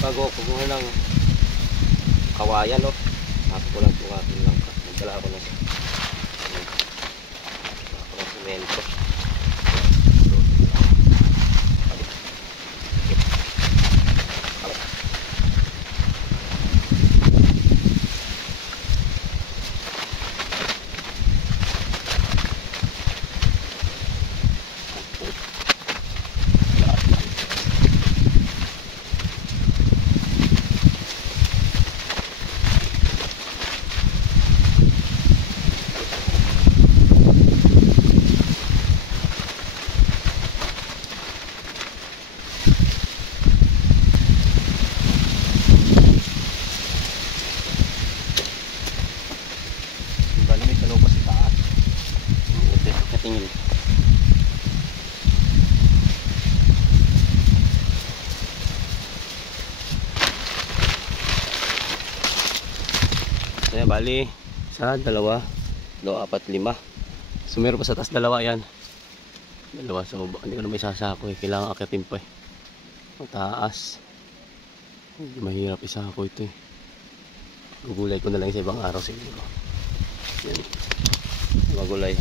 bago ako kumuha ng kawayan, no? Tapos ko lang itong aking langka. Nagdala ako ng semento. Ayan, bali, isa, dalawa, 2, 4, 5. So meron pa sa taas dalawa yan. Dalawa, so hindi ko na may sasako eh. Kailangan akitin pa eh. Mataas. Mahirap isako ito eh. Gugulay ko na lang sa ibang araw siguro. Yan. Magulay.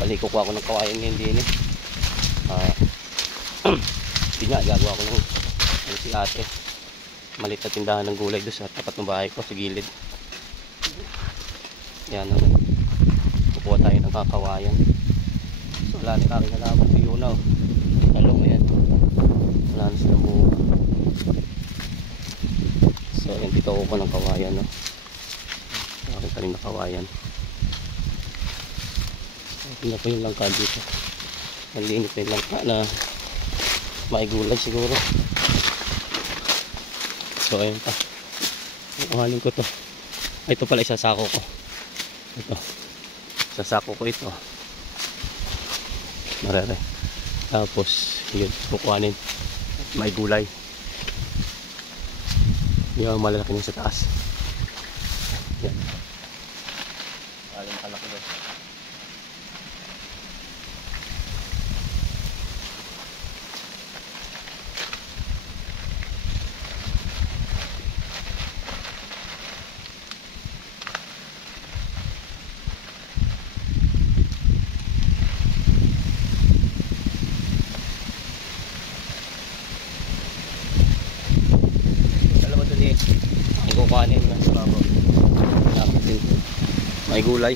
Bali, kukuha ko ng kawayan ngayon din eh. Hindi nga, gagawa ko ng si ate. Malit na tindahan ng gulay doon sa tapat ng bahay ko, sa gilid. Yan, kukuha tayo ng kakawayan. So wala na aking halaman sa yunaw. Talong yan. Wala na silang buka. So yan, dito ako ng kawayan, no? Aking kaling na kawayan. Akin na po yung langka dito. Nalinit na yung langka na may gulay siguro. So ayun pa. Uhanin ko to. Ito pala isasako ko. Ito. Isasako ko ito. Marere. Tapos yun, kukuhanin. May gulay. Yung malalaki na sa taas. Yan. Alam kalaki doon. Kukuhanin na sa babaw. Tapos may gulay.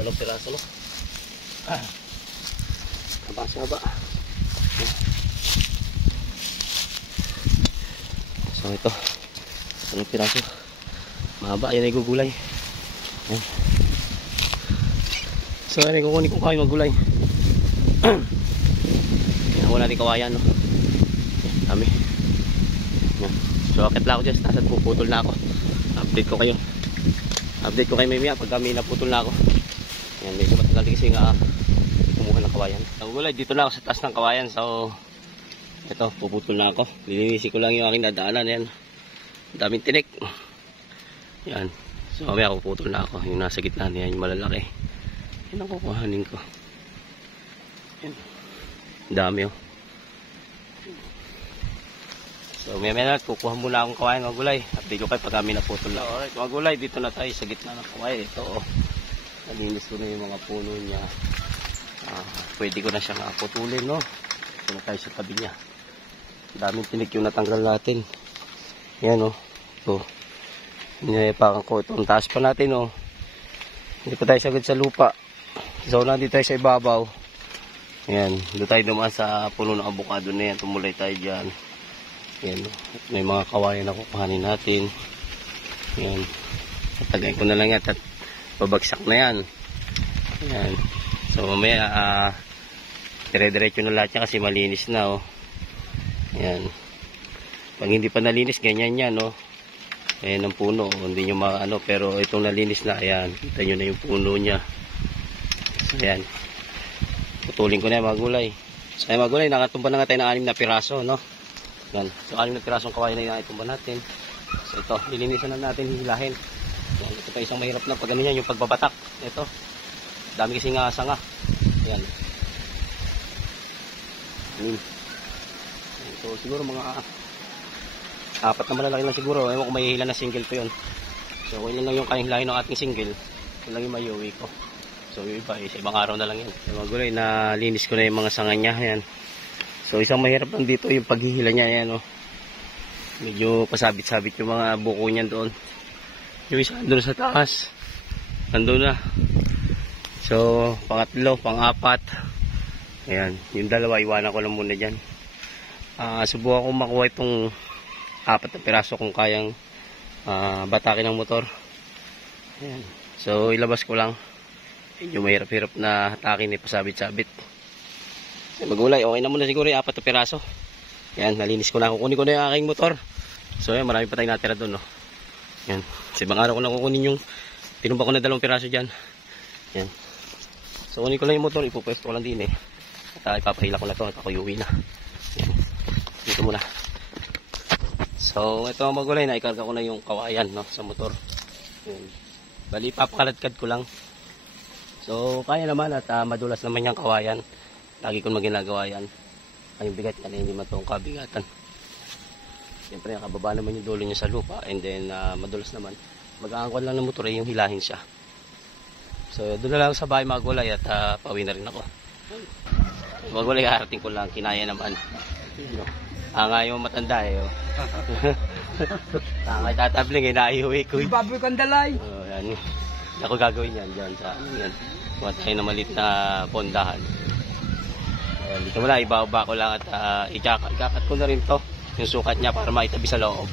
Balong piraso, no? Haba-haba. So ito, balong piraso. Mahaba, yan ay gugulay. Yan. So yan ay kukunin ko kayo magulay. Ginawa natin kawayan, no? Dami. Yan. So akit lang ako dyan, nasa puputol na ako. Update ko kayo. Update ko kayo may pag kami naputol na ako. Yan, medyo matagal kasi nga kumuha ng kawayan. Nagugulay, dito na ako sa taas ng kawayan. So, ito, puputol na ako. Lilinisin ko lang yung aking dadaanan. Yan, daming tinik. Yan, so mamaya puputol na ako. Yung nasa gitna niya, yung malalaki. Yan ang kukuhanin ko. Yan, dami oh. So, may na, kukuha muna akong kawayan mga gulay. Update ko kayo pag kami naputol na. Alright, mga gulay, dito na tayo sa gitna ng kawayan. Ito oh. Nalinis ko na yung mga puno niya. Pwede ko na siyang putulin, no? Ito na tayo sa tabi niya. Daming tinik yung natanggal natin. Yan, oh. Ito. Inipakan ko. Ito, ang taas pa natin, oh. Hindi pa tayo sagad sa lupa. So, nandito tayo sa ibabaw. Ayan, doon tayo dumaan sa puno ng avocado na yan. Tumulay tayo dyan. Ayan, may mga kawayan na kukuhanin natin. Ayan, tatagayin ko na lang yan at babagsak na yan. Ayan, so mamaya dire-diretso na lahat yan kasi malinis na oh. Ayan, pag hindi pa nalinis ganyan yan oh. Ayan ang puno, hindi nyo maano, pero itong nalinis na, ayan, kita nyo na yung puno nya. So, ayan, putulin ko na yung mga gulay. So ayan mga gulay, nakatumba na nga tayo ng 6 na piraso, no? Yan. So 6 na pirasong kawayan na yung nakatumba natin. So ito, lilinisan na natin, hilahin. Yan. Ito pa isang mahirap na pag ano yan, yung pagbabatak. Ito, dami kasi nga sanga. Yan. So siguro mga 4 na malalaki lang siguro. Ewan ko may hila na single to yun. So kung ilan lang yung kayang hilahin ng ating single, yun lang yung mayuwi ko. So yung iba, sa ibang araw na lang yan. So mga gulay, nalinis ko na yung mga sanga niya. Yan. So isang mahirap lang dito yung paghihila niya. Yan, oh. Medyo pasabit-sabit yung mga buko niyan doon. Yung isa doon sa taas. Nandun na. So pangatlo, pang-4. Ayan. Yung dalawa, iwanan ko lang muna dyan. Subukan ko makuha itong 4 na piraso kung kayang batakin ng motor. Ayan. So ilabas ko lang. Yung mahirap-hirap na hatakin eh, pasabit-sabit. Magulay, okay na muna siguro yung 4 na piraso. Yan, nalinis ko na. Kukunin ko na yung aking motor. So yan, marami pa tayong natira doon, no? Yan, sa ibang araw ko na kukunin yung tinumba ko na 2 piraso dyan. Yan. So kunin ko lang yung motor, ipupwesto ko lang din eh. At ipapahila ko na to at ako yuwi na. Yan. Dito muna. So ito ang magulay, naikarga ko na yung kawayan, no, sa motor. Yan. Bali, papakaladkad ko lang. So, kaya naman at madulas naman yung kawayan. Lagi ko maginagawa yan. Ay, yung bigat yan, hindi man itong kabigatan. Siyempre, nakababa naman yung dulo niya sa lupa. And then, madulas naman. Mag-aangkon lang ng motor yung hilahin siya. So, doon na lang sa bahay mga gulay at pauwi na rin ako. Mga gulay, harating ko lang. Kinaya naman. Nga yung matanda eh. Oh. Nga tatabling eh, naiuwi ko. Baboy kang dalay. Yan. Ako gagawin yan dyan sa ano yan. Kuha tayo na maliit na pondahan. Ayan, dito muna, ibaba ko lang at ikakat ko na rin to yung sukat niya para maitabi sa loob.